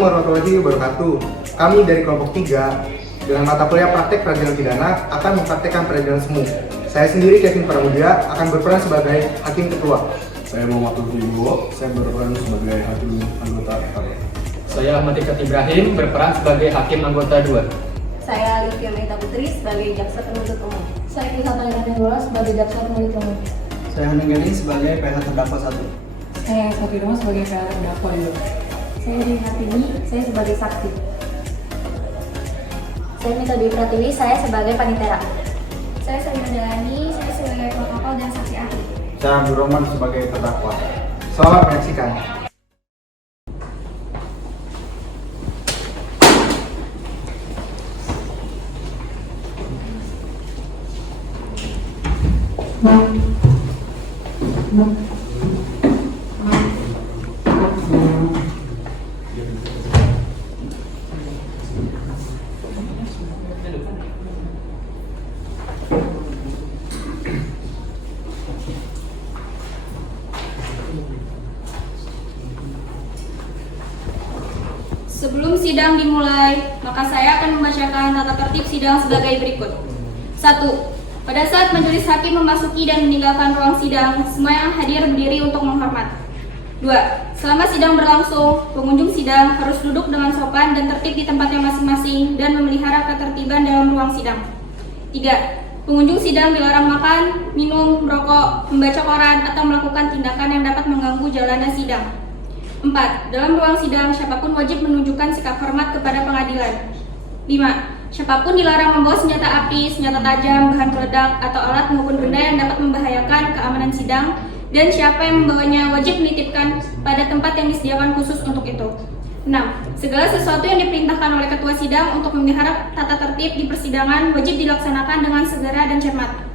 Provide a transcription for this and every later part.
Assalamualaikum warahmatullahi wabarakatuh. Kami dari kelompok 3 dengan mata kuliah praktek peradilan pidana akan mempraktekkan peradilan semu. Saya sendiri Kevin Pramudia akan berperan sebagai hakim ketua. Saya Muhammad Ibu, saya berperan sebagai hakim anggota pertama. Saya Ahmad Ikat Ibrahim berperan sebagai hakim anggota 2. Saya Livia Maita Putri sebagai jaksa penuntut umum. Saya Kisah Tanggara sebagai jaksa penuntut umum. Saya Hanenggali sebagai PH terdakwa 1. Saya Satrio sebagai PH terdakwa 2. Saya Rini Hartini, saya sebagai saksi. Saya Mita Dwi Pratiwi, saya sebagai panitera. Saya Sabina Dalani, saya sebagai protokol dan saksi ahli. Saya Abdul Rahman sebagai terdakwa. Selamat menyaksikan. Sebelum sidang dimulai, maka saya akan membacakan tata tertib sidang sebagai berikut. 1. Pada saat majelis hakim memasuki dan meninggalkan ruang sidang, semua yang hadir berdiri untuk menghormat. 2. Selama sidang berlangsung, pengunjung sidang harus duduk dengan sopan dan tertib di tempatnya masing-masing dan memelihara ketertiban dalam ruang sidang. 3. Pengunjung sidang dilarang makan, minum, merokok, membaca koran, atau melakukan tindakan yang dapat mengganggu jalannya sidang. 4. Dalam ruang sidang, siapapun wajib menunjukkan sikap hormat kepada pengadilan. 5. Siapapun dilarang membawa senjata api, senjata tajam, bahan peledak, atau alat maupun benda yang dapat membahayakan keamanan sidang, dan siapa yang membawanya wajib menitipkan pada tempat yang disediakan khusus untuk itu. 6. Segala sesuatu yang diperintahkan oleh ketua sidang untuk memelihara tata tertib di persidangan wajib dilaksanakan dengan segera dan cermat.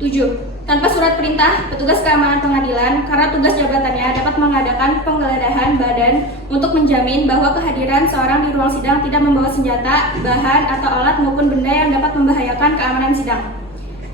7. Tanpa surat perintah, petugas keamanan pengadilan karena tugas jabatannya dapat mengadakan penggeledahan badan untuk menjamin bahwa kehadiran seorang di ruang sidang tidak membawa senjata, bahan, atau alat maupun benda yang dapat membahayakan keamanan sidang.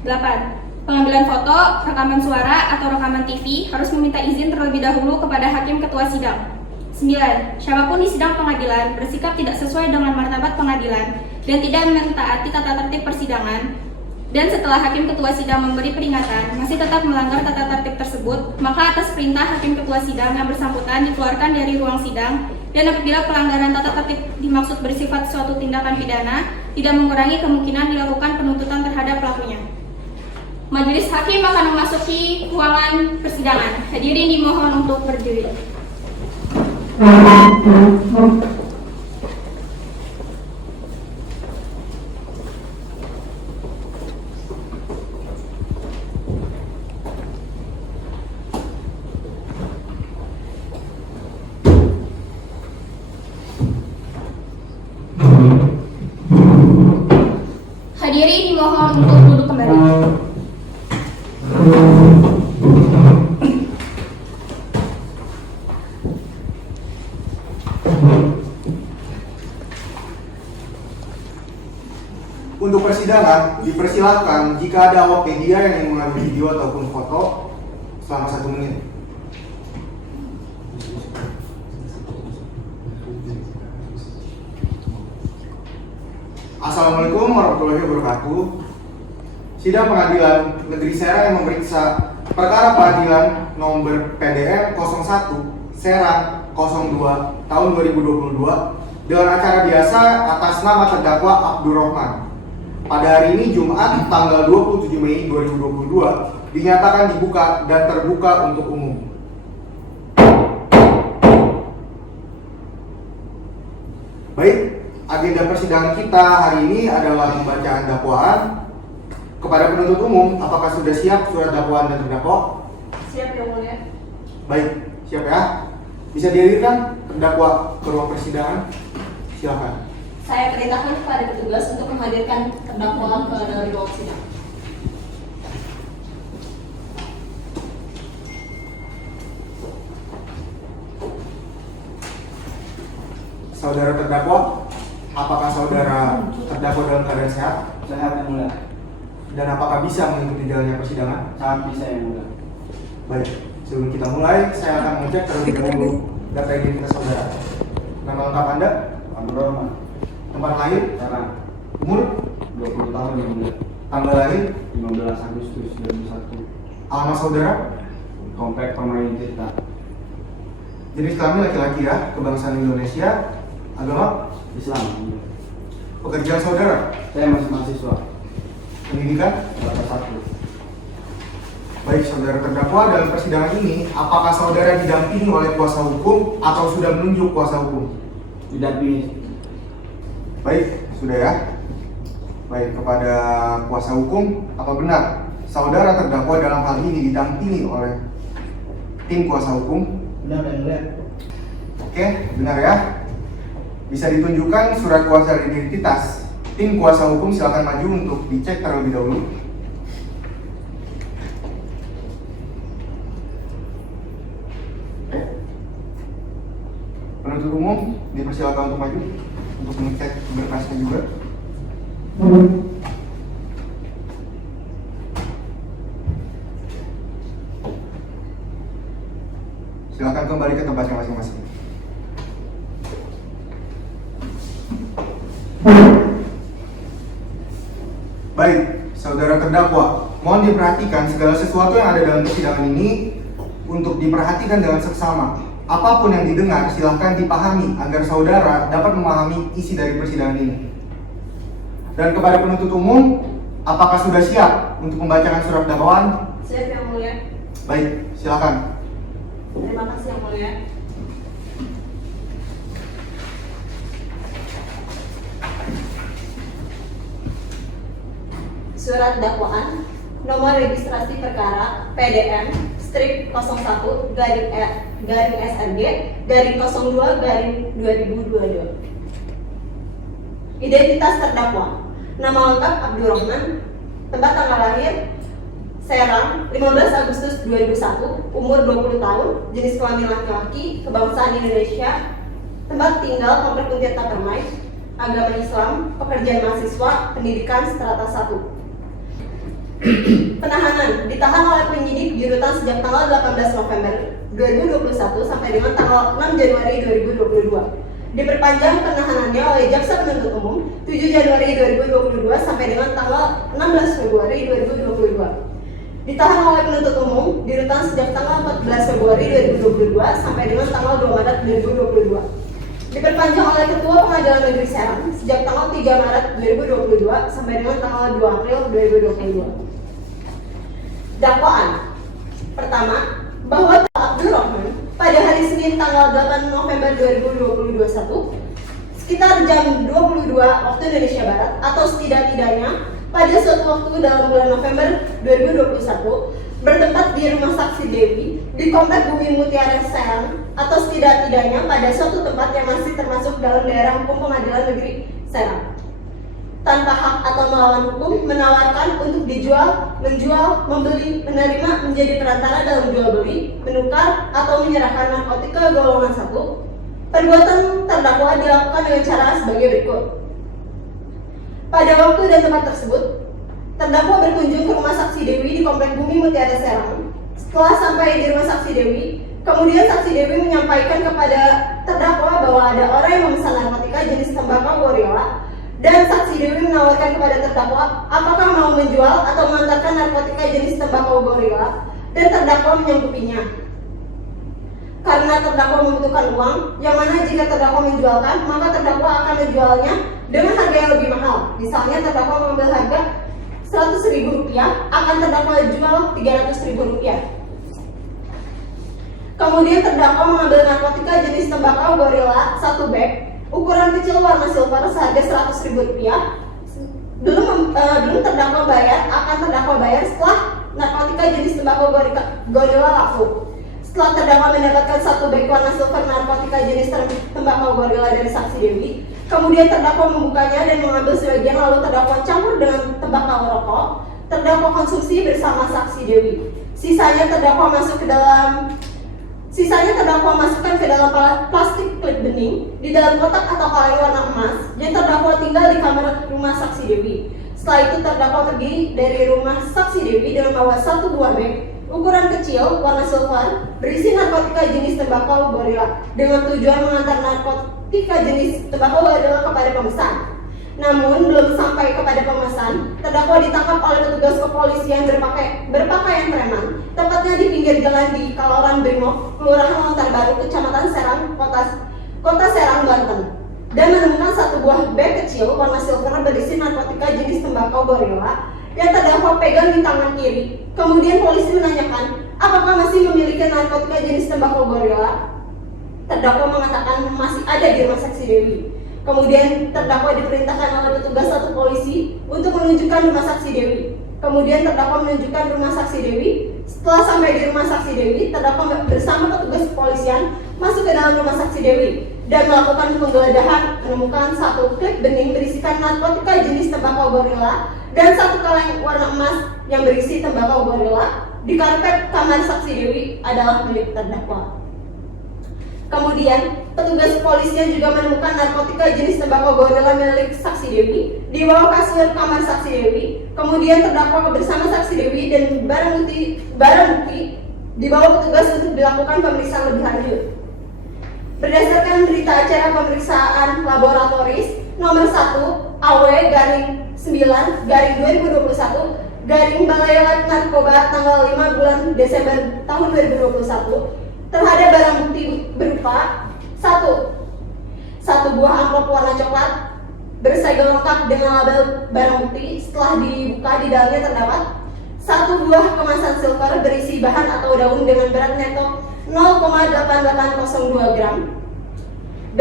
8. Pengambilan foto, rekaman suara, atau rekaman TV harus meminta izin terlebih dahulu kepada hakim ketua sidang. 9. Siapapun di sidang pengadilan bersikap tidak sesuai dengan martabat pengadilan dan tidak mentaati tata tertib persidangan, dan setelah hakim ketua sidang memberi peringatan masih tetap melanggar tata tertib tersebut, maka atas perintah hakim ketua sidang yang bersangkutan dikeluarkan dari ruang sidang, dan apabila pelanggaran tata tertib dimaksud bersifat suatu tindakan pidana, tidak mengurangi kemungkinan dilakukan penuntutan terhadap pelakunya. Majelis hakim akan memasuki ruangan persidangan. Hadirin dimohon untuk berdiri. Hadirin dimohon untuk duduk kembali. Untuk persidangan, dipersilakan jika ada awak media yang ingin mengambil video ataupun foto selama 1 menit. Assalamualaikum warahmatullahi wabarakatuh. Sidang Pengadilan Negeri Serang yang memeriksa perkara pengadilan nomor PDM 01 Serang 02 tahun 2022 dengan acara biasa atas nama terdakwa Abdul Rahman. Pada hari ini Jumat tanggal 27 Mei 2022 dinyatakan dibuka dan terbuka untuk umum. Baik, agenda persidangan kita hari ini adalah pembacaan dakwaan. Kepada penuntut umum, apakah sudah siap surat dakwaan dan terdakwa? Siap yang mulia. Baik, siap ya. Bisa dihadirkan terdakwa ke ruang persidangan? Silakan. Saya perintahkan kepada petugas untuk menghadirkan terdakwa ke dalam ruang sidang. Saudara terdakwa, apakah saudara terdakwa dalam keadaan sehat? Sehat yang mulia. Dan apakah bisa mengikuti jalannya persidangan? Sangat bisa yang mulia. Baik, sebelum kita mulai, saya akan mengecek terlebih dahulu data identitas saudara. Nama lengkap Anda? Abdul Rahman. Tempat lahir? Serang. Umur? 20 tahun yang mulia. Tanggal lahir? 15 Agustus 2001. Alamat saudara? Komplek Permain Tirta. Jenis kelamin laki-laki ya, kebangsaan Indonesia, agama, Islam. pekerjaan saudara, Saya masih mahasiswa. pendidikan. Batas 1. Baik saudara terdakwa, dalam persidangan ini, apakah saudara didampingi oleh kuasa hukum atau sudah menunjuk kuasa hukum? Didampingi. Baik, sudah ya. Baik, kepada kuasa hukum, apa benar saudara terdakwa dalam hal ini didampingi oleh tim kuasa hukum? Benar dan mulia. Oke, benar ya. Bisa ditunjukkan surat kuasa identitas. Tim kuasa hukum silakan maju untuk dicek terlebih dahulu. Penuntut umum dipersilakan untuk maju untuk mengecek berkasnya juga. Silakan kembali ke tempatnya masing-masing. Baik, saudara terdakwa, mohon diperhatikan segala sesuatu yang ada dalam persidangan ini untuk diperhatikan dengan seksama. Apapun yang didengar silahkan dipahami agar saudara dapat memahami isi dari persidangan ini. Dan kepada penuntut umum, apakah sudah siap untuk membacakan surat dakwaan? Siap yang mulia. Baik, silakan. Terima kasih yang mulia. Surat dakwaan nomor registrasi perkara PDM strip 01 garing SRG garing 02 garing 2022. Identitas terdakwa: nama lengkap Abdul Rahman, tempat tanggal lahir Serang 15 Agustus 2001, umur 20 tahun, jenis kelamin laki-laki, kebangsaan Indonesia, tempat tinggal Komplek Tirta Permai, agama Islam, pekerjaan mahasiswa, pendidikan strata 1. Penahanan: ditahan oleh penyidik di rutan sejak tanggal 18 November 2021 sampai dengan tanggal 6 Januari 2022. Diperpanjang penahanannya oleh Jaksa Penuntut Umum 7 Januari 2022 sampai dengan tanggal 16 Februari 2022. Ditahan oleh penuntut umum di rutan sejak tanggal 14 Februari 2022 sampai dengan tanggal 2 Maret 2022. Diperpanjang oleh Ketua Pengadilan Negeri Serang sejak tanggal 3 Maret 2022 sampai dengan tanggal 2 April 2022. Dakwaan pertama, bahwa Abdul Rahman pada hari Senin tanggal 8 November 2021 sekitar jam 22 waktu Indonesia Barat atau setidak-tidaknya pada suatu waktu dalam bulan November 2021 bertempat di rumah saksi Dewi di Komplek Bumi Mutiara Serang atau setidak-tidaknya pada suatu tempat yang masih termasuk dalam daerah hukum Pengadilan Negeri Serang, tanpa hak atau melawan hukum, menawarkan untuk dijual, menjual, membeli, menerima, menjadi perantara dalam jual beli, menukar atau menyerahkan narkotika golongan 1. Perbuatan terdakwa dilakukan dengan cara sebagai berikut. Pada waktu dan tempat tersebut, terdakwa berkunjung ke rumah saksi Dewi di Komplek Bumi Mutiara Serang. Setelah sampai di rumah saksi Dewi, kemudian saksi Dewi menyampaikan kepada terdakwa bahwa ada orang yang memesan narkotika jenis tembakau gorila, dan saksi Dewi menawarkan kepada terdakwa apakah mau menjual atau mengantarkan narkotika jenis tembakau gorila, dan terdakwa menyanggupinya. Karena terdakwa membutuhkan uang, yang mana jika terdakwa menjualkan, maka terdakwa akan menjualnya dengan harga yang lebih mahal. Misalnya terdakwa mengambil harga Rp100.000, akan terdakwa jual Rp300.000. Kemudian terdakwa mengambil narkotika jenis tembakau gorila 1 bag, ukuran kecil warna silver seharga Rp100.000. Belum terdakwa bayar, akan terdakwa bayar setelah narkotika jenis tembakau gorila laku. Setelah terdakwa mendapatkan 1 bag warna silver narkotika jenis tembakau gorila dari saksi Dewi, kemudian terdakwa membukanya dan mengambil sebagian, lalu terdakwa campur dengan tembakau rokok. Terdakwa konsumsi bersama saksi Dewi. Sisanya terdakwa masukkan ke dalam plastik klip bening di dalam kotak atau kaleng warna emas, dan terdakwa tinggal di kamar rumah saksi Dewi. Setelah itu terdakwa pergi dari rumah saksi Dewi dengan membawa 1 buah bag ukuran kecil warna silver berisi narkotika jenis tembakau gorila dengan tujuan mengantar narkotika jenis tembakau gorila kepada pemesan. Namun belum sampai kepada pemesan, terdakwa ditangkap oleh petugas kepolisian berpakaian preman, tepatnya di pinggir jalan di Kaloran Brimob, Kelurahan Lontar Baru, Kecamatan Serang, Kota Serang, Banten, dan menemukan satu buah bag kecil warna silver berisi narkotika jenis tembakau gorila yang terdakwa pegang di tangan kiri. Kemudian polisi menanyakan apakah masih memiliki narkotika jenis tembakau gorila. Terdakwa mengatakan masih ada di rumah saksi Dewi. Kemudian terdakwa diperintahkan oleh petugas satu polisi untuk menunjukkan rumah saksi Dewi. Kemudian terdakwa menunjukkan rumah saksi Dewi. Setelah sampai di rumah saksi Dewi, terdakwa bersama petugas kepolisian masuk ke dalam rumah saksi Dewi dan melakukan penggeledahan, menemukan satu klip bening berisikan narkotika jenis tembakau gorila dan satu kaleng warna emas yang berisi tembakau gorila. Di karpet kamar saksi Dewi adalah milik terdakwa. Kemudian, petugas kepolisian juga menemukan narkotika jenis tembakau gorila milik saksi Dewi di bawah kasur kamar saksi Dewi. Kemudian terdakwa bersama saksi Dewi dan barang bukti dibawa petugas untuk dilakukan pemeriksaan lebih lanjut. Berdasarkan berita acara pemeriksaan laboratoris nomor 1 AW-9/2021 Balai Narkoba tanggal 5 bulan Desember tahun 2021 terhadap barang bukti berupa satu buah amplop warna coklat bersegel lengkap dengan label barang bukti. Setelah dibuka, di dalamnya terdapat satu buah kemasan silver berisi bahan atau daun dengan berat neto 0,8802 gram. B.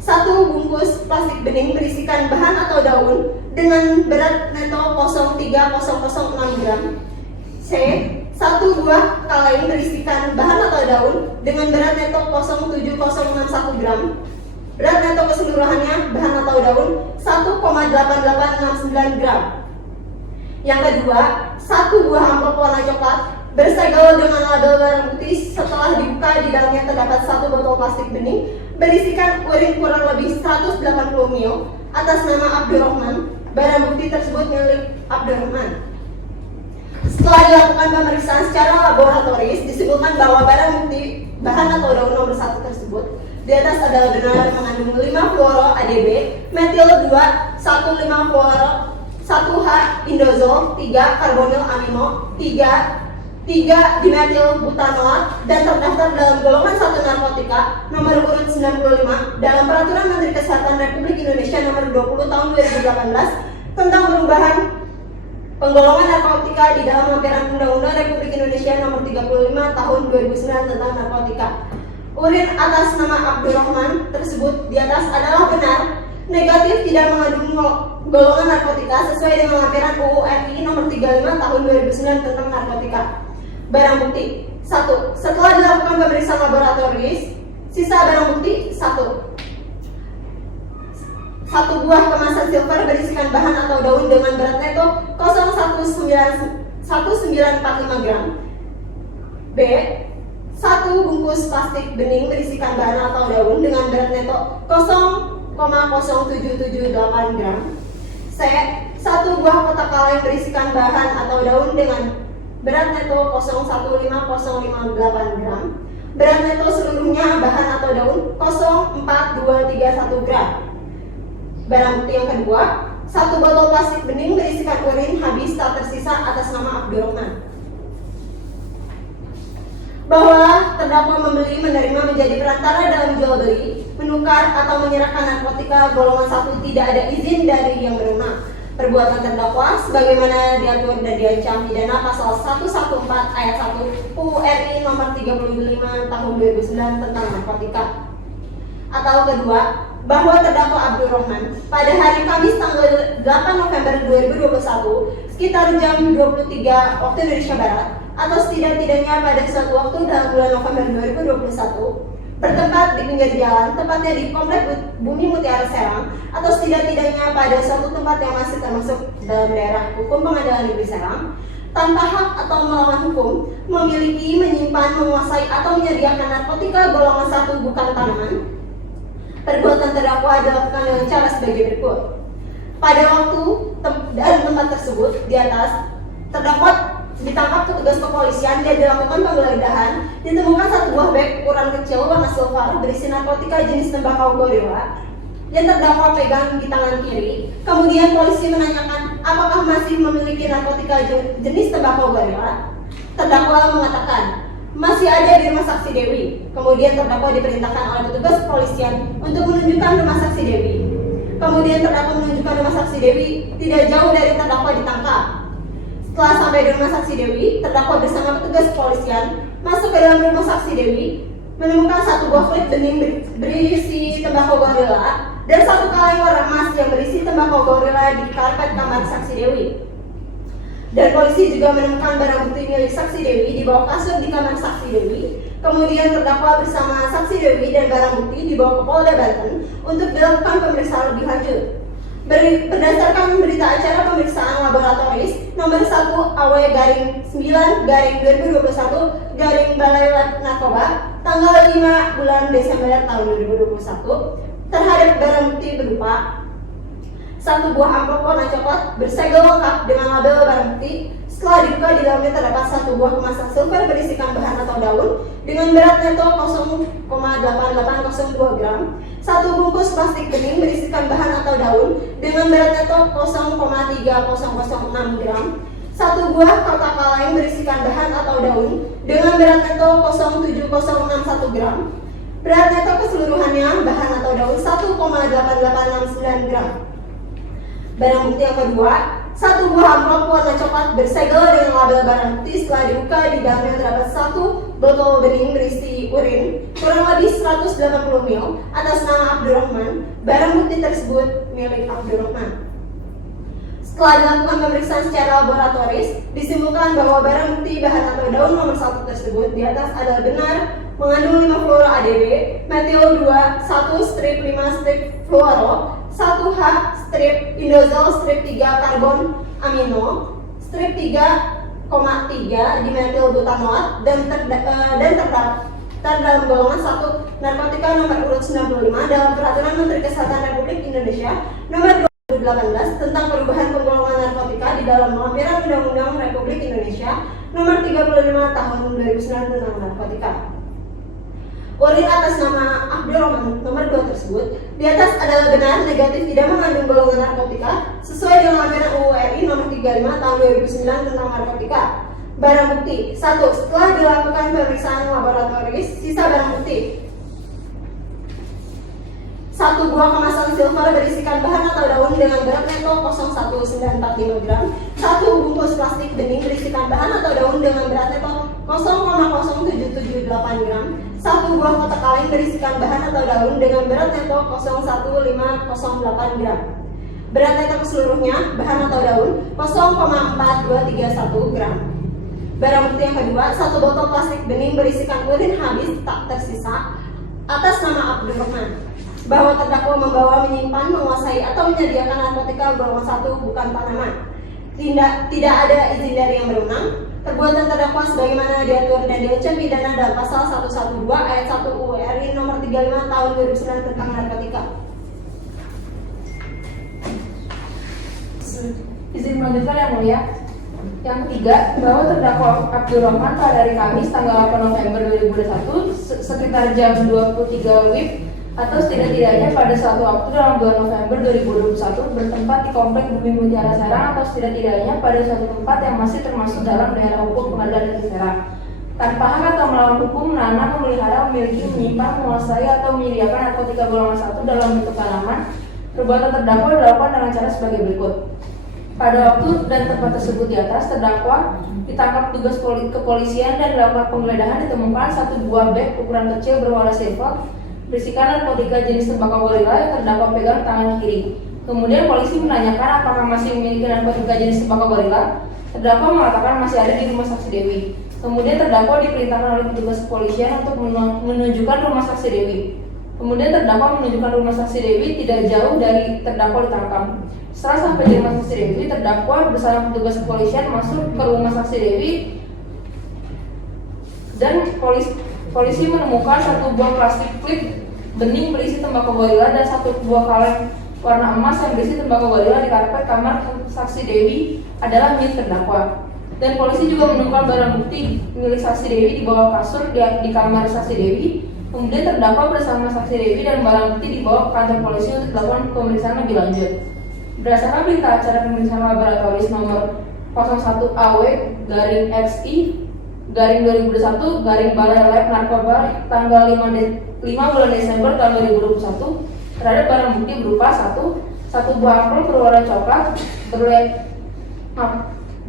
Satu bungkus plastik bening berisikan bahan atau daun dengan berat neto 0,3006 gram. C. Satu buah kaleng berisikan bahan atau daun dengan berat neto 0,7061 gram. Berat neto keseluruhannya bahan atau daun 1,8869 gram. Yang kedua, satu buah amplop warna coklat bersegel dengan label barang bukti. Setelah dibuka, di dalamnya terdapat satu botol plastik bening berisikan urin kurang lebih 180 ml atas nama Abdurrahman. Barang bukti tersebut milik Abdurrahman. Setelah dilakukan pemeriksaan secara laboratoris, disebutkan bahwa barang bukti bahan atau daun nomor 1 tersebut di atas adalah benar mengandung 5-fluoro-ADB, metil 2, 1,5-fluoro, 1H indozol, 3 karbonil amino, 3 dimetil butanoat dan terdaftar dalam golongan 1 narkotika nomor urut 95 dalam Peraturan Menteri Kesehatan Republik Indonesia nomor 20 tahun 2018 tentang perubahan penggolongan narkotika di dalam lampiran Undang-Undang Republik Indonesia nomor 35 tahun 2009 tentang narkotika. Urin atas nama Abdurrahman tersebut di atas adalah benar, negatif, tidak mengandung golongan narkotika sesuai dengan lampiran UU RI nomor 35 tahun 2009 tentang narkotika. Barang bukti 1. Setelah dilakukan pemeriksaan laboratoris, sisa barang bukti 1. Satu buah kemasan silver berisikan bahan atau daun dengan berat neto 0,1945 gram. B. Satu bungkus plastik bening berisikan bahan atau daun dengan berat neto 0,0778 gram. C. Satu buah kotak kaleng berisikan bahan atau daun dengan berat neto 0,15058 gram. Berat neto seluruhnya bahan atau daun 0,4231 gram. Barang bukti yang kedua, satu botol plastik bening berisikan urin habis tak tersisa atas nama Abdurrahman. Bahwa terdakwa membeli, menerima, menjadi perantara dalam jual beli, menukar atau menyerahkan narkotika golongan 1 tidak ada izin dari yang berwenang. Perbuatan terdakwa sebagaimana diatur dan diancam pidana pasal 114 ayat 1 UU RI nomor 35 tahun 2009 tentang narkotika. Atau kedua, bahwa terdakwa Abdurrahman pada hari Kamis tanggal 8 November 2021 sekitar jam 23 waktu Indonesia Barat atau setidak-tidaknya pada suatu waktu dalam bulan November 2021 bertempat di pinggir jalan, tepatnya di Komplek Bumi Mutiara Serang, atau setidak-tidaknya pada suatu tempat yang masih termasuk dalam daerah hukum Pengadilan Negeri Serang, tanpa hak atau melawan hukum, memiliki, menyimpan, menguasai atau menyediakan narkotika golongan 1 bukan tanaman. Perbuatan terdakwa dilakukan dengan cara sebagai berikut. Pada waktu dan tempat tersebut di atas, terdakwa ditangkap petugas kepolisian dan dilakukan penggeledahan, ditemukan satu buah beg ukuran kecil warna silver berisi narkotika jenis tembakau gorila yang terdakwa pegang di tangan kiri. Kemudian polisi menanyakan apakah masih memiliki narkotika jenis tembakau gorila. Terdakwa mengatakan masih ada di rumah saksi Dewi. Kemudian terdakwa diperintahkan oleh petugas kepolisian untuk menunjukkan rumah saksi Dewi. Kemudian terdakwa menunjukkan rumah saksi Dewi tidak jauh dari terdakwa ditangkap. Setelah sampai di rumah saksi Dewi, terdakwa bersama petugas kepolisian masuk ke dalam rumah saksi Dewi, menemukan satu buah klip bening berisi tembakau gorila dan satu kaleng warna emas yang berisi tembakau gorila di karpet kamar saksi Dewi. Dan polisi juga menemukan barang bukti milik saksi Dewi di bawah kasur di kamar saksi Dewi. Kemudian terdakwa bersama saksi Dewi dan barang bukti dibawa ke Polda Banten untuk dilakukan pemeriksaan lebih lanjut. Berdasarkan berita acara pemeriksaan laboratoris nomor 1 AW-9/2021 Balai Lab Narkoba tanggal 5 bulan Desember tahun 2021 terhadap barang bukti berupa satu buah amplop warna coklat bersegel lengkap dengan label barang bukti. Setelah dibuka, di dalamnya terdapat satu buah kemasan silver berisikan bahan atau daun dengan berat neto 0,8802 gram, satu bungkus plastik bening berisikan bahan atau daun dengan berat neto 0,3006 gram, satu buah kotak kaleng berisikan bahan atau daun dengan berat neto 0,7061 gram, berat neto keseluruhannya bahan atau daun 1,8869 gram. Barang bukti yang kedua, satu buah amplop warna coklat bersegel dengan label barang bukti. Setelah dibuka, di dalamnya terdapat satu botol bening berisi urin kurang lebih 180 ml atas nama Abdurrahman. Barang bukti tersebut milik Abdurrahman. Setelah dilakukan pemeriksaan secara laboratoris, disimpulkan bahwa barang bukti bahan atau daun nomor 1 tersebut di atas adalah benar mengandung 5 fluoro ADW, metil 2, 1-5-fluoro, 1H strip indozol strip 3 karbon amino strip 3,3 dimetil butanoat dan terdaftar dalam golongan 1 narkotika nomor urut 95 dalam Peraturan Menteri Kesehatan Republik Indonesia nomor 2018 tentang perubahan penggolongan narkotika di dalam lampiran Undang-Undang Republik Indonesia nomor 35 tahun 2009 tentang narkotika. Urin atas nama Abdurrahman nomor 2 tersebut di atas adalah benar negatif tidak mengandung golongan narkotika sesuai dengan lampiran UU RI nomor 35 tahun 2009 tentang narkotika. Barang bukti 1. Setelah dilakukan pemeriksaan laboratoris, sisa barang bukti: satu buah kemasan silver berisikan bahan atau daun dengan berat neto 0,1945 gram, satu bungkus plastik bening berisikan bahan atau daun dengan berat neto 0,0778 gram, satu buah kotak kaleng berisikan bahan atau daun dengan berat neto 0,1508 gram. Berat neto keseluruhnya bahan atau daun 0,4231 gram. Barang bukti yang kedua, satu botol plastik bening berisikan urin habis tak tersisa atas nama Abdurrahman. Bahwa terdakwa membawa, menyimpan, menguasai atau menyediakan narkotika golongan 1 bukan tanaman. Tidak ada izin dari yang berwenang. Perbuatan terdakwa sebagaimana diatur dan diancam pidana dalam pasal 112 ayat 1 UU RI nomor 35 tahun 2009 tentang narkotika. Izin melanjutkan yang mulia. Yang ketiga, bahwa terdakwa Abdurrahman pada hari Kamis tanggal 8 November 2021 sekitar jam 23 WIB atau setidak-tidaknya pada suatu waktu dalam bulan November 2021 bertempat di Komplek Bumi Mutiara Serang atau setidak-tidaknya pada suatu tempat yang masih termasuk dalam daerah hukum Pengadilan Negeri Serang. Tanpa hak atau melawan hukum, menanam, memelihara, memiliki, menyimpan, menguasai atau menyediakan narkotika golongan 1 dalam bentuk tanaman. Perbuatan terdakwa dilakukan dengan cara sebagai berikut. Pada waktu dan tempat tersebut di atas, terdakwa ditangkap petugas kepolisian dan dilakukan penggeledahan. Ditemukan satu buah beg ukuran kecil berwarna silver berisikan narkotika jenis tembakau gorila yang terdakwa pegang tangan kiri. Kemudian polisi menanyakan apakah masih memiliki narkotika jenis tembakau gorila. Terdakwa mengatakan masih ada di rumah saksi Dewi. Kemudian terdakwa diperintahkan oleh petugas kepolisian untuk menunjukkan rumah saksi Dewi. Kemudian terdakwa menunjukkan rumah saksi Dewi tidak jauh dari terdakwa ditangkap. Setelah sampai di rumah saksi Dewi, terdakwa bersama petugas kepolisian masuk ke rumah saksi Dewi dan polisi menemukan satu buah plastik klip bening berisi tembakau gorila dan satu buah kaleng warna emas yang berisi tembakau gorila di karpet kamar saksi Dewi adalah milik terdakwa. Dan polisi juga menemukan barang bukti milik saksi Dewi di bawah kasur di kamar saksi Dewi. Kemudian terdakwa bersama saksi Dewi dan barang bukti dibawa ke kantor polisi untuk dilakukan pemeriksaan lebih lanjut. Berdasarkan berita acara pemeriksaan laboratoris nomor 01AW-XI-2021 Balai Lab Narkoba tanggal 5 bulan Desember tahun 2021 terhadap barang bukti berupa satu buah amplop berwarna coklat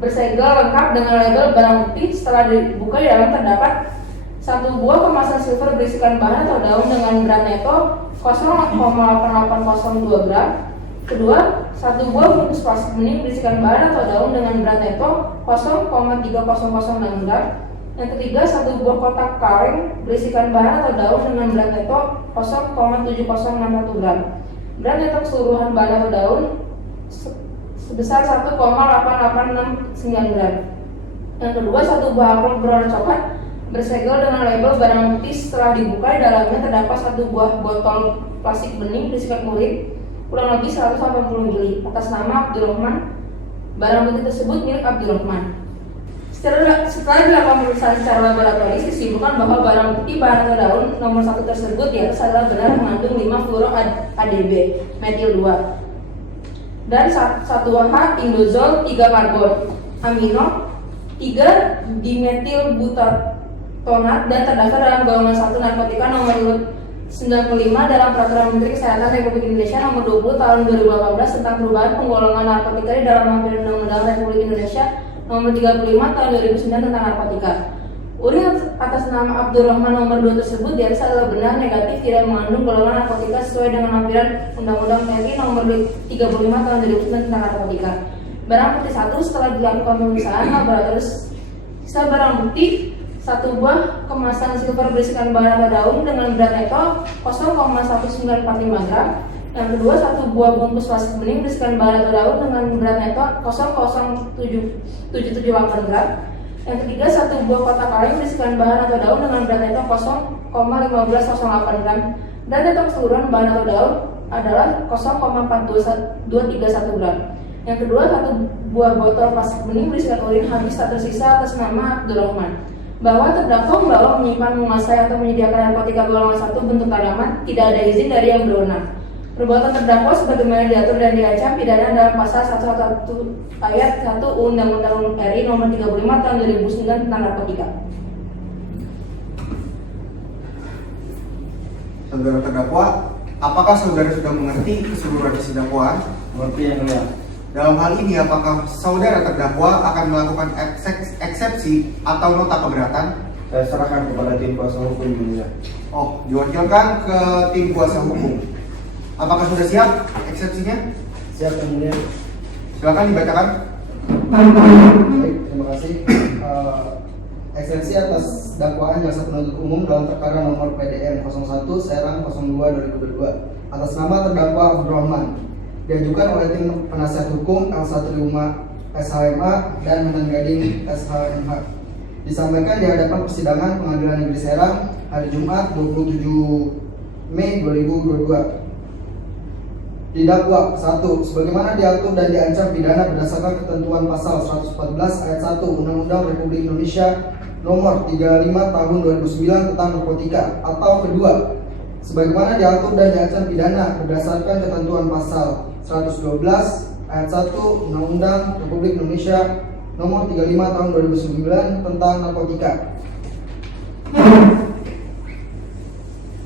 bersegel lengkap dengan label barang bukti. Setelah dibuka, di dalam terdapat satu buah kemasan silver berisikan bahan atau daun dengan berat neto 0,8802 gram. Kedua, satu buah bungkus plastik bening berisikan bahan atau daun dengan berat neto 0,3006 gram. Yang ketiga, satu buah kotak kaleng berisikan bahan atau daun dengan berat neto 0,7061 gram. Berat neto keseluruhan bahan atau daun sebesar 1,8869 gram. Yang kedua, satu buah amplop berwarna coklat bersegel dengan label barang bukti. Setelah dibuka, di dalamnya terdapat satu buah botol plastik bening berisikan urin kurang lebih 180 ml atas nama Abdurrahman. Barang bukti tersebut milik Abdurrahman. Setelah dilakukan pemeriksaan secara laboratoris, disimpulkan bahwa barang bukti bahan atau daun nomor 1 tersebut di atas adalah benar mengandung 5 fluoro-ADB metil 2 dan 1H indozol 3 karbon amino 3 dimetil butatonat dan terdaftar dalam golongan 1 narkotika nomor 95 dalam Peraturan Menteri Kesehatan Republik Indonesia nomor 20 tahun 2018 tentang perubahan penggolongan narkotika di dalam lampiran Undang-Undang Republik Indonesia nomor 35 tahun 2009 tentang narkotika. Urin atas nama Abdurrahman nomor 2 tersebut di atas adalah benar negatif, tidak mengandung golongan narkotika sesuai dengan lampiran Undang-Undang RI nomor 35 tahun 2009 tentang narkotika. Barang bukti 1 setelah dilakukan pemeriksaan laboratoris, sisa barang bukti satu buah kemasan silver berisikan bahan atau daun dengan berat neto 0,1945 gram. Yang kedua, satu buah bungkus plastik bening berisikan bahan atau daun dengan berat neto 0,0778 gram. Yang ketiga, satu buah kotak kaleng berisikan bahan atau daun dengan berat neto 0,1508 gram. Dan neto keseluruhan bahan atau daun adalah 0,4231 gram. Yang kedua, satu buah botol plastik bening berisikan urin habis tak tersisa atas nama Abdurrahman. Bahwa terdakwa membawa, menyimpan, menguasai atau menyediakan narkotika golongan 1 bentuk tanaman tidak ada izin dari yang berwenang. Perbuatan terdakwa sebagaimana diatur dan diancam pidana dalam pasal 111 ayat 1 Undang-Undang RI nomor 35 tahun 2009 tentang narkotika. Saudara terdakwa, apakah saudara sudah mengerti keseluruhan isi dakwaan? Mengerti yang mulia. Dalam hal ini, apakah saudara terdakwa akan melakukan eksepsi atau nota keberatan? Saya serahkan kepada tim kuasa hukum yang mulia. Oh, diwakilkan ke tim kuasa hukum. Apakah sudah siap eksepsinya? Siap yang mulia. Silakan dibacakan. Baik, terima kasih. Eksepsi atas dakwaan jaksa penuntut umum dalam perkara nomor PDM 01/02/2022 atas nama terdakwa Abdurrahman diajukan oleh tim penasihat hukum Elsa Triuma SHMA dan Medan Gading SHMH. Disampaikan di hadapan persidangan Pengadilan Negeri Serang hari Jumat 27 Mei 2022. Didakwa 1. Sebagaimana diatur dan diancam pidana berdasarkan ketentuan pasal 114 ayat 1 Undang-Undang Republik Indonesia nomor 35 tahun 2009 tentang narkotika, atau kedua, sebagaimana diatur dan diancam pidana berdasarkan ketentuan pasal 112 ayat 1 Undang-Undang Republik Indonesia nomor 35 tahun 2009 tentang narkotika.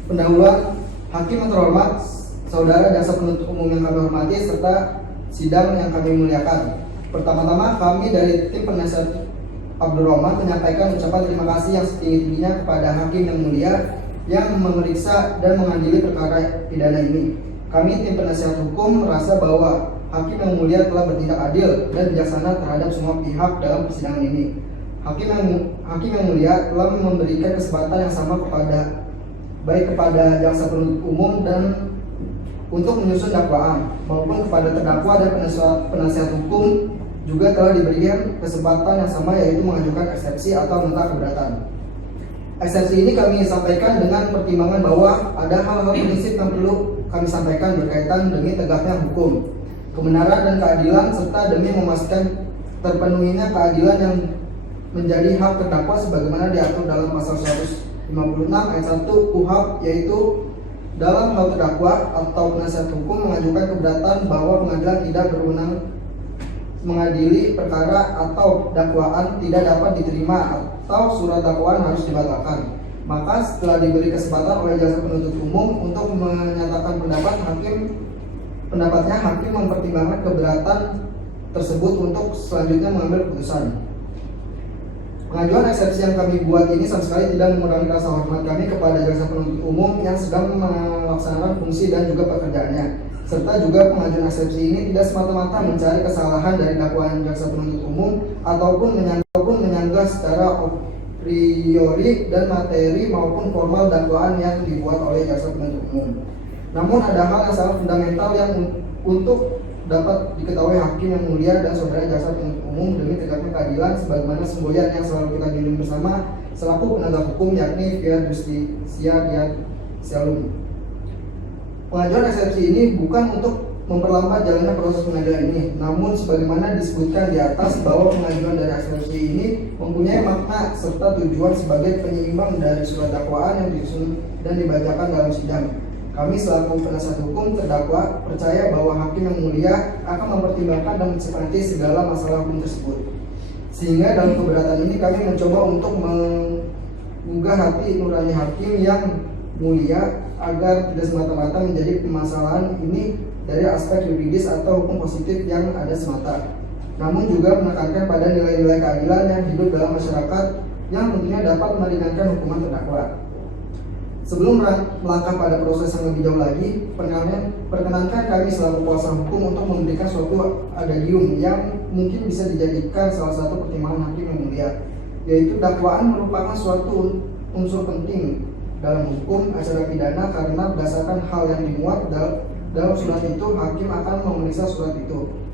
Pendahuluan. Hakim yang terhormat, saudara jaksa penuntut umum yang kami hormati, serta sidang yang kami muliakan. Pertama-tama, kami dari tim penasihat Abdurrahman menyampaikan ucapan terima kasih yang setinggi-tingginya kepada hakim yang mulia yang memeriksa dan mengadili perkara pidana ini. Kami tim penasihat hukum merasa bahwa hakim yang mulia telah bertindak adil dan bijaksana terhadap semua pihak dalam persidangan ini. Hakim yang mulia telah memberikan kesempatan yang sama baik kepada jaksa penuntut umum dan untuk menyusun dakwaan maupun kepada terdakwa dan penasihat hukum juga telah diberikan kesempatan yang sama, yaitu mengajukan eksepsi atau nota keberatan. Eksepsi ini kami sampaikan dengan pertimbangan bahwa ada hal-hal prinsip yang perlu kami sampaikan berkaitan demi tegaknya hukum, kebenaran dan keadilan, serta demi memastikan terpenuhinya keadilan yang menjadi hak terdakwa sebagaimana diatur dalam pasal 156 ayat 1 KUHP, yaitu dalam hal terdakwa atau penasihat hukum mengajukan keberatan bahwa pengadilan tidak berwenang mengadili perkara atau dakwaan tidak dapat diterima atau surat dakwaan harus dibatalkan. Maka setelah diberi kesempatan oleh jaksa penuntut umum untuk menyatakan pendapatnya, hakim mempertimbangkan keberatan tersebut untuk selanjutnya mengambil keputusan. Pengajuan eksepsi yang kami buat ini sama sekali tidak mengurangi rasa hormat kami kepada jaksa penuntut umum yang sedang melaksanakan fungsi dan juga pekerjaannya, serta juga pengajuan eksepsi ini tidak semata-mata mencari kesalahan dari dakwaan jaksa penuntut umum ataupun menyanggah secara priori dan materi maupun formal dakwaan yang dibuat oleh jaksa penuntut umum. Namun ada hal yang sangat fundamental yang untuk dapat diketahui hakim yang mulia dan saudara jaksa penuntut umum demi tegaknya keadilan sebagaimana semboyan yang selalu kita jalin bersama selaku penegak hukum, yakni fiat justisia fiat sialum. Pengajuan eksepsi ini bukan untuk memperlambat jalannya proses pengadilan ini, namun sebagaimana disebutkan di atas bahwa pengajuan dari eksepsi ini mempunyai makna serta tujuan sebagai penyeimbang dari surat dakwaan yang disusun dan dibacakan dalam sidang. Kami selaku penasihat hukum terdakwa percaya bahwa hakim yang mulia akan mempertimbangkan dan mencermati segala masalah hukum tersebut. Sehingga dalam keberatan ini kami mencoba untuk menggugah hati nurani hakim yang mulia agar tidak semata-mata menjadi permasalahan ini dari aspek yuridis atau hukum positif yang ada semata, namun juga menekankan pada nilai-nilai keadilan yang hidup dalam masyarakat yang tentunya dapat meringankan hukuman terdakwa. Sebelum melangkah pada proses yang lebih jauh lagi, perkenankan kami selaku kuasa hukum untuk memberikan suatu adagium yang mungkin bisa dijadikan salah satu pertimbangan hakim yang mulia, yaitu dakwaan merupakan suatu unsur penting dalam hukum acara pidana karena berdasarkan hal yang dimuat dalam surat itu, hakim akan memeriksa surat itu.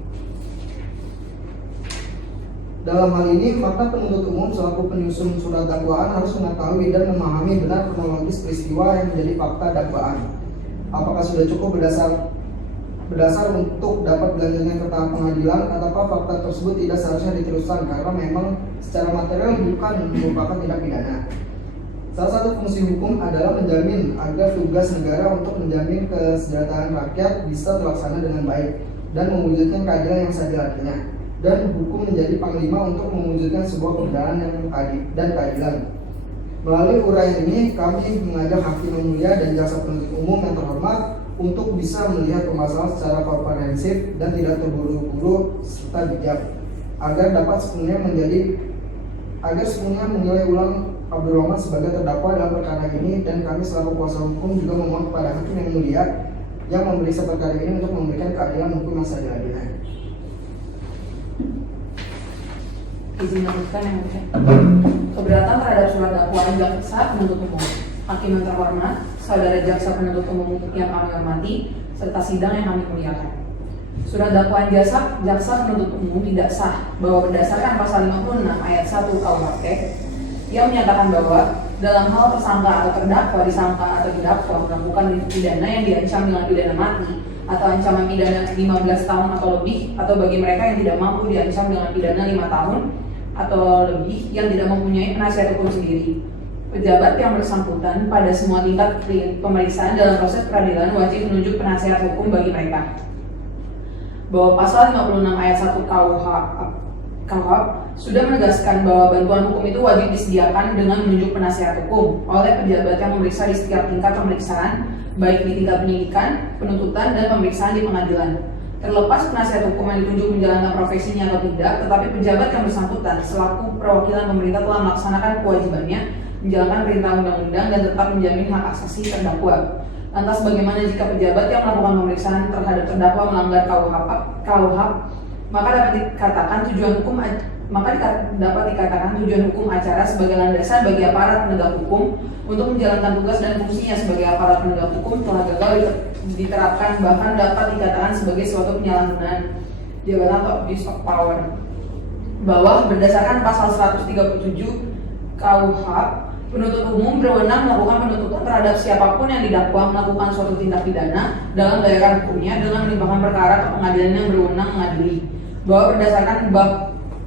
Dalam hal ini, maka penuntut umum selaku penyusun surat dakwaan harus mengetahui dan memahami benar kronologis peristiwa yang menjadi fakta dakwaan. Apakah sudah cukup berdasar untuk dapat dilanjutkan ke tahap pengadilan, ataukah fakta tersebut tidak seharusnya diteruskan karena memang secara material bukan merupakan tindak pidana. Salah satu fungsi hukum adalah menjamin agar tugas negara untuk menjamin kesejahteraan rakyat bisa terlaksana dengan baik dan mewujudkan keadilan yang seadil-adilnya. Dan hukum menjadi panglima untuk mewujudkan sebuah kebenaran yang adil dan keadilan. Melalui uraian ini, kami mengajak hakim yang mulia dan jaksa penuntut umum yang terhormat untuk bisa melihat permasalahan secara komprehensif dan tidak terburu-buru serta bijak, agar dapat sepenuhnya menilai ulang Abdul Rahman sebagai terdakwa dalam perkara ini. Dan kami selaku kuasa hukum juga memohon kepada hakim yang mulia yang memeriksa perkara ini untuk memberikan keadilan hukum yang seadil-adilnya. Izin melanjutkan yang mulia. Keberatan terhadap surat dakwaan jaksa penuntut umum, hakim yang terhormat, saudara jaksa penuntut umum yang kami hormati, serta sidang yang kami muliakan. Surat dakwaan jaksa penuntut umum tidak sah bahwa berdasarkan pasal 56 ayat 1 KUHP yang menyatakan bahwa dalam hal tersangka atau terdakwa, disangka atau didakwa melakukan pidana yang diancam dengan pidana mati atau ancaman pidana 15 tahun atau lebih, atau bagi mereka yang tidak mampu diancam dengan pidana 5 tahun atau lebih yang tidak mempunyai penasihat hukum sendiri. Pejabat yang bersangkutan pada semua tingkat pemeriksaan dalam proses peradilan wajib menunjuk penasihat hukum bagi mereka. Bahwa pasal 56 ayat 1 KUHP sudah menegaskan bahwa bantuan hukum itu wajib disediakan dengan menunjuk penasihat hukum oleh pejabat yang memeriksa di setiap tingkat pemeriksaan, baik di tingkat penyidikan, penuntutan, dan pemeriksaan di pengadilan. Terlepas penasihat hukum yang ditunjuk menjalankan profesinya atau tidak, tetapi pejabat yang bersangkutan selaku perwakilan pemerintah telah melaksanakan kewajibannya menjalankan perintah undang-undang dan tetap menjamin hak asasi terdakwa. Lantas bagaimana jika pejabat yang melakukan pemeriksaan terhadap terdakwa melanggar KUHP, maka dapat dikatakan tujuan hukum acara sebagai landasan bagi aparat penegak hukum untuk menjalankan tugas dan fungsinya sebagai aparat penegak hukum telah gagal diterapkan, bahkan dapat dikatakan sebagai suatu penyalahgunaan jabatan atau abuse of power. Bahwa berdasarkan pasal 137 KUHP, penuntut umum berwenang melakukan penuntutan terhadap siapapun yang didakwa melakukan suatu tindak pidana dalam daerah hukumnya dengan melimpahkan perkara ke pengadilan yang berwenang mengadili. Bahwa berdasarkan bab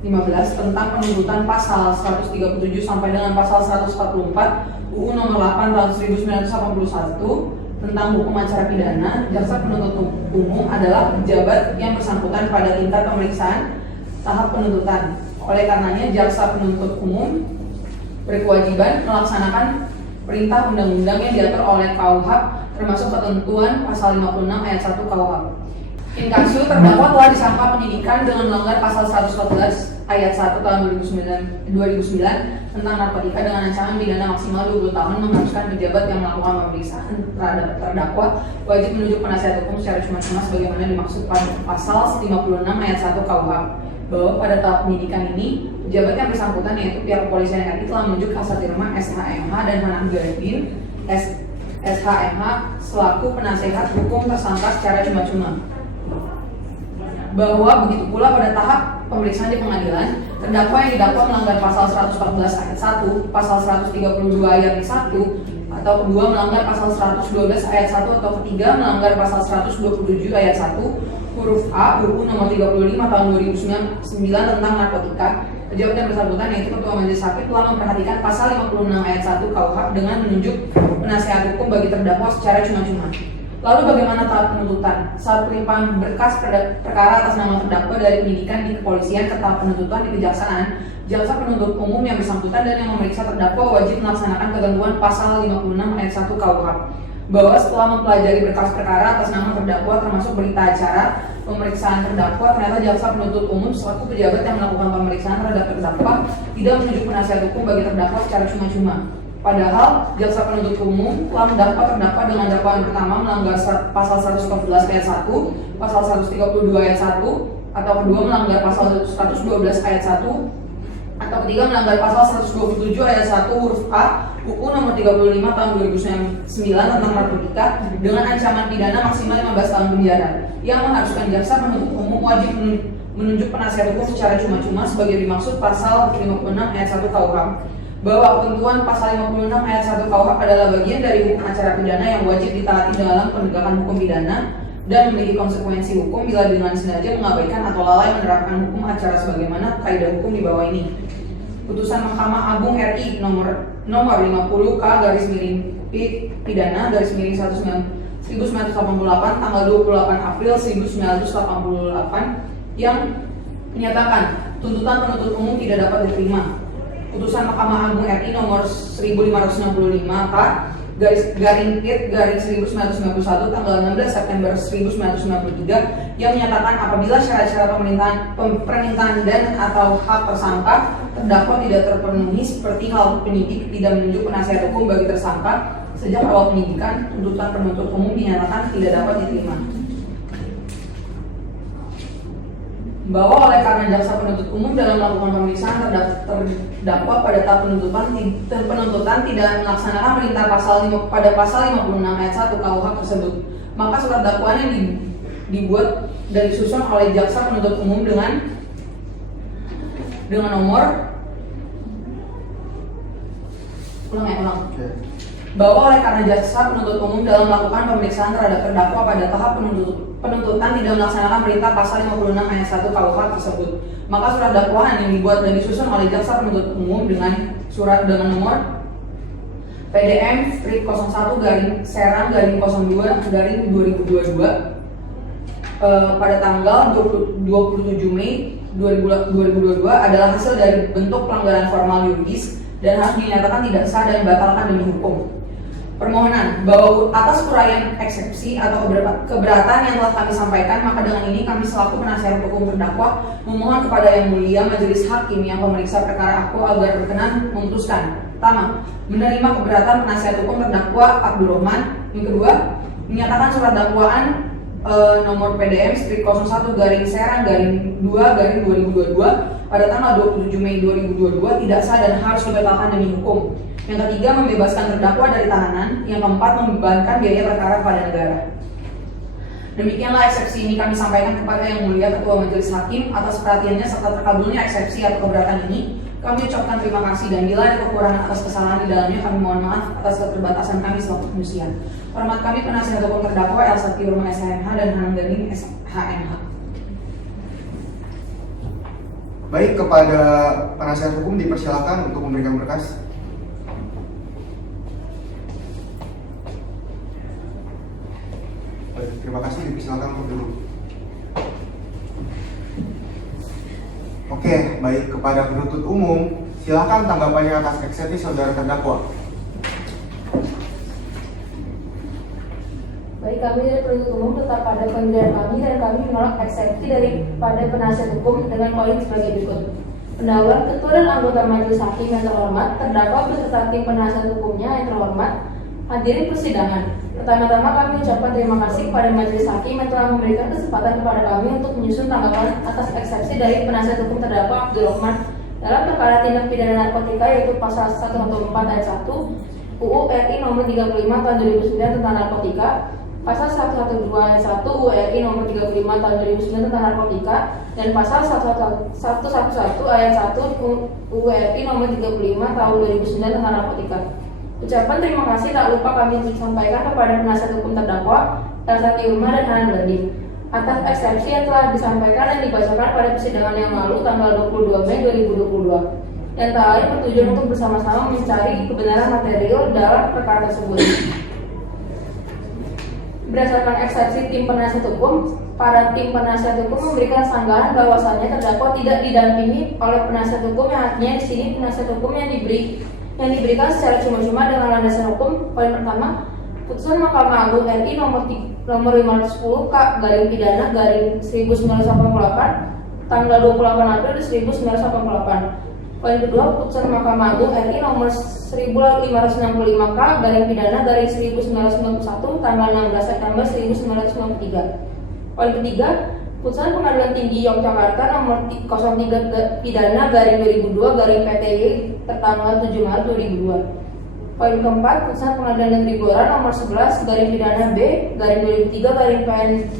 tentang penuntutan pasal 137 sampai dengan pasal 144 UU Nomor 8 Tahun 1981 tentang hukum acara pidana, jaksa penuntut umum adalah pejabat yang bersangkutan pada tingkat pemeriksaan tahap penuntutan. Oleh karenanya, jaksa penuntut umum berkewajiban melaksanakan perintah undang-undang yang diatur oleh KUHP, termasuk ketentuan pasal 56 ayat 1 KUHP. In kasu, terdakwa telah disangka penyidikan dengan melanggar pasal 114 ayat 1 tahun 2009 tentang narkotika dengan ancaman pidana maksimal 20 tahun, mengharuskan pejabat yang melakukan pemeriksaan terhadap terdakwa wajib menunjuk penasihat hukum secara cuma-cuma sebagaimana dimaksud pada pasal 56 ayat 1 KUHP, bahwa pada tahap penyidikan ini pejabat yang bersangkutan yaitu pihak kepolisian RI telah menunjuk Kasat Irma SHMH dan Hana Gardin SHMH selaku penasehat hukum tersangka secara cuma-cuma. Bahwa begitu pula pada tahap pemeriksaan di pengadilan, terdakwa yang didakwa melanggar pasal 114 ayat 1, pasal 132 ayat 1, atau kedua melanggar pasal 112 ayat 1, atau ketiga melanggar pasal 127 ayat 1 huruf A UU Nomor 35 tahun 2009 tentang narkotika, pejabat yang bersangkutan yaitu Ketua Majelis Hakim telah memperhatikan pasal 56 ayat 1 KUHP dengan menunjuk penasihat hukum bagi terdakwa secara cuma-cuma. Lalu bagaimana tahap penuntutan? Saat pelimpahan berkas perkara atas nama terdakwa dari penyidikan di kepolisian ke tahap penuntutan di kejaksaan, jaksa penuntut umum yang bersangkutan dan yang memeriksa terdakwa wajib melaksanakan ketentuan pasal 56 ayat 1 KUHP, bahwa setelah mempelajari berkas perkara atas nama terdakwa termasuk berita acara pemeriksaan terdakwa, ternyata jaksa penuntut umum selaku pejabat yang melakukan pemeriksaan terhadap terdakwa tidak menunjuk penasihat hukum bagi terdakwa secara cuma-cuma. Padahal jaksa penuntut umum telah mendakwa terdakwa dengan dakwaan pertama melanggar pasal 114 ayat 1, pasal 132 ayat 1, atau kedua melanggar pasal 112 ayat 1, atau ketiga melanggar pasal 127 ayat 1 huruf A UU Nomor 35 tahun 2009 tentang narkotika dengan ancaman pidana maksimal 15 tahun penjara, yang mengharuskan jaksa penuntut umum wajib menunjuk penasihat hukum secara cuma-cuma sebagai dimaksud pasal 56 ayat 1 KUHP, bahwa ketentuan pasal 56 ayat 1 KUHP adalah bagian dari hukum acara pidana yang wajib ditaati dalam penegakan hukum pidana dan memiliki konsekuensi hukum bila dengan sengaja mengabaikan atau lalai menerapkan hukum acara sebagaimana kaidah hukum di bawah ini. Putusan Mahkamah Agung RI nomor 50 K garis miring pidana garis miring 1988 tanggal 28 April 1988 yang menyatakan tuntutan penuntut umum tidak dapat diterima. Putusan Mahkamah Agung RI nomor 1565 K garing pit garing 1991 tanggal 16 September 1993 yang menyatakan apabila syarat-syarat permintaan dan atau hak tersangka terdakwa tidak terpenuhi seperti hal penyidik tidak menunjuk penasihat hukum bagi tersangka sejak awal penyidikan, tuntutan penuntut umum dinyatakan tidak dapat diterima. Bahwa oleh karena jaksa penuntut umum dalam melakukan pemeriksaan terdakwa pada tahap penuntutan tidak melaksanakan perintah pada pasal 56 ayat 1 KUHP tersebut, maka surat dakwaan yang dibuat dan disusun oleh jaksa penuntut umum dengan nomor bahwa oleh karena jaksa penuntut umum dalam melakukan pemeriksaan terhadap terdakwa pada tahap penuntutan tidak melaksanakan perintah pasal 56 ayat 1 KUHP tersebut, maka surat dakwaan yang dibuat dan disusun oleh jaksa penuntut umum dengan nomor PDM strip 01 garing Serang garing 02 garing 2022 pada tanggal 27 Mei 2022 adalah hasil dari bentuk pelanggaran formal yuridis dan harus dinyatakan tidak sah dan batalkan demi hukum. Permohonan bahwa atas uraian eksepsi atau keberatan yang telah kami sampaikan, maka dengan ini kami selaku penasihat hukum terdakwa memohon kepada Yang Mulia Majelis Hakim yang memeriksa perkara aku agar berkenan memutuskan: pertama, menerima keberatan penasihat hukum terdakwa Abdul Rahman. Yang kedua, menyatakan surat dakwaan nomor PDM strip 01 garing Serang garing 2 garing 2022 pada tanggal 27 Mei 2022 tidak sah dan harus dibatalkan demi hukum. Yang ketiga, membebaskan terdakwa dari tahanan. Yang keempat, membebankan biaya perkara kepada negara. Demikianlah eksepsi ini kami sampaikan kepada Yang Mulia Ketua Majelis Hakim atas perhatiannya serta terkabulnya eksepsi atau keberatan ini. Kami ucapkan terima kasih dan bila ada kekurangan atas kesalahan di dalamnya kami mohon maaf atas keterbatasan kami selaku pengusian. Hormat kami penasihat hukum terdakwa Elsa Tiruma SHMH dan Hanang Ganing SHMH. Baik, kepada penasihat hukum dipersilakan untuk memberikan berkas. Baik, terima kasih, dipersilakan untuk duduk. Oke, baik, kepada penuntut umum, silakan tanggapannya atas eksepsi saudara terdakwa. Baik, kami dari penuntut umum tetap pada pendirian kami dan kami menolak eksepsi daripada penasihat hukum dengan poin sebagai berikut. Pendahuluan ketua dan anggota majelis hakim yang terhormat, terdakwa beserta tim penasihat hukumnya yang terhormat, hadirin persidangan. Pertama-tama kami ucapkan terima kasih kepada majelis hakim yang telah memberikan kesempatan kepada kami untuk menyusun tanggapan atas eksepsi dari penasihat hukum terdakwa Abdul Rahman dalam perkara tindak pidana narkotika yaitu pasal 114 ayat 1 UU RI nomor 35 tahun 2009 tentang narkotika, pasal 112 ayat 1 UU RI nomor 35 tahun 2009 tentang narkotika, dan pasal 111 ayat 1 UU RI nomor 35 tahun 2009 tentang narkotika. Ucapan terima kasih tak lupa kami sampaikan kepada penasihat hukum terdakwa Elsa Tiurma dan Hanan Berdin atas eksepsi yang telah disampaikan dan dibacakan pada persidangan yang lalu tanggal 22 Mei 2022 yang tak lain bertujuan untuk bersama-sama mencari kebenaran material dalam perkara tersebut. Berdasarkan eksepsi tim penasihat hukum, para tim penasihat hukum memberikan sanggahan bahwasannya terdakwa tidak didampingi oleh penasihat hukum yang artinya di sini penasihat hukum yang diberikan secara cuma-cuma dengan landasan hukum. Poin pertama, putusan Mahkamah Agung RI nomor 510 K garing pidana garing 1988 tanggal 28 April 1988. Poin kedua, putusan Mahkamah Agung RI nomor 1565 K garing pidana garing 1991 tanggal 16 September 1993. Poin ketiga, putusan Pengadilan Tinggi Yogyakarta nomor 03 pidana garing 2002 garing PTY tertanggal 7 Maret 2002. Poin keempat, putusan Pengadilan Negeri Blora nomor 11 garing pidana B garing 2003 garing PN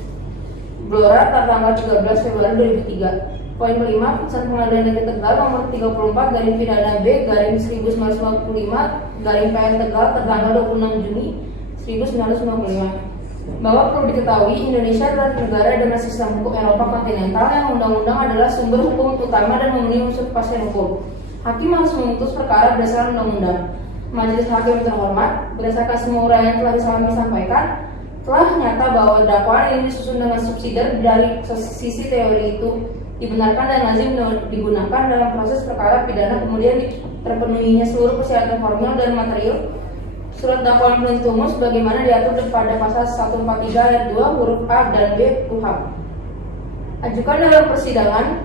Blora tertanggal 13 Februari 2003. Poin kelima, putusan Pengadilan Negeri Tegal nomor 34 garing pidana B garing 1995 garing PN Tegal tertanggal 26 Juni 1995. Bahwa perlu diketahui, Indonesia adalah negara dengan sistem hukum Eropa kontinental yang undang-undang adalah sumber hukum utama dan memenuhi unsur kepastian hukum. Hakim harus memutus perkara berdasarkan undang-undang. Majelis hakim terhormat, berdasarkan semua uraian yang telah kami sampaikan, telah nyata bahwa dakwaan ini disusun dengan subsidiar dari sisi teori itu dibenarkan dan lazim digunakan dalam proses perkara pidana, kemudian terpenuhinya seluruh persyaratan formal dan material surat dakwaan penuntut umum sebagaimana diatur pada pasal 143 ayat 2 huruf A dan B KUHP. Ajukan dalam persidangan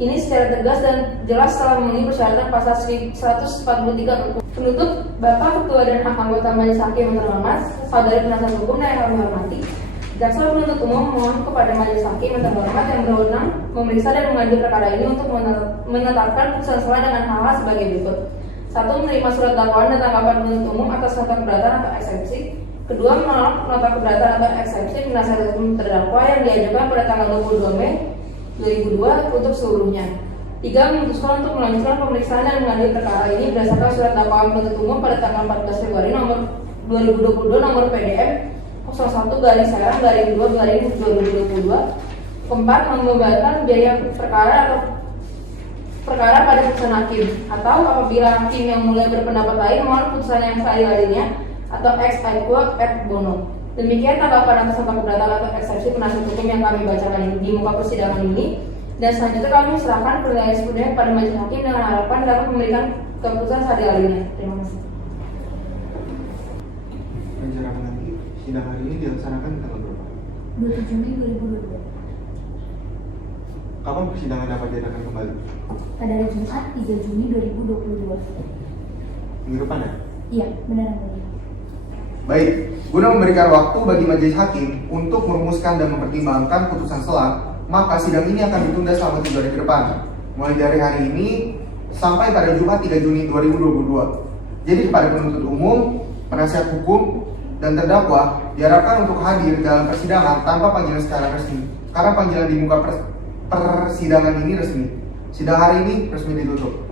ini secara tegas dan jelas telah memenuhi persyaratan pasal 143. Penutup, Bapak Ketua dan anggota Majelis Hakim yang terhormat, saudari penasihat hukum yang kami hormati, jaksa penuntut umum mohon kepada Majelis Hakim yang terhormat yang berwenang memeriksa dan mengadili perkara ini untuk menetapkan putusan selah dengan hal-hal sebagai berikut. 1. Menerima surat dakwaan dan tanggapan penuntut umum atas nota keberatan atau eksepsi. 2. Menolak nota keberatan atau eksepsi penasihat hukum terdakwa yang diajukan pada tanggal 22 Mei 2002 untuk seluruhnya. 3. Memutuskan untuk melanjutkan pemeriksaan dan mengadili perkara ini berdasarkan surat dakwaan penuntut umum pada tanggal 14 Februari nomor 2022 nomor PDM 01-2/2022. 4. Membebankan biaya perkara atau perkara pada putusan hakim, atau apabila hakim yang mulai berpendapat lain mohon putusan yang seadil-adilnya atau ex aequo et bono. Demikian tanggapan atas nota keberatan atau eksepsi penasihat hukum yang kami bacakan ini di muka persidangan ini, dan selanjutnya kami serahkan penilaian sepenuhnya pada majelis hakim dengan harapan dapat memberikan keputusan seadil-adilnya. Terima kasih. Rencana nanti sidang hari ini dilaksanakan tanggal berapa? 27 Mei 2022. Kapan persidangan dapat diadakan kembali? Pada hari Jumat 3 Juni 2022. Minggu depan ya? Iya, benar Mulia. Baik, guna memberikan waktu bagi majelis hakim untuk merumuskan dan mempertimbangkan putusan selah, maka sidang ini akan ditunda selama 3 hari ke depan, mulai dari hari ini sampai pada Jumat 3 Juni 2022. Jadi kepada penuntut umum, penasihat hukum, dan terdakwa diharapkan untuk hadir dalam persidangan tanpa panggilan secara resmi, karena panggilan di muka persidangan ini resmi. Sidang hari ini resmi ditutup.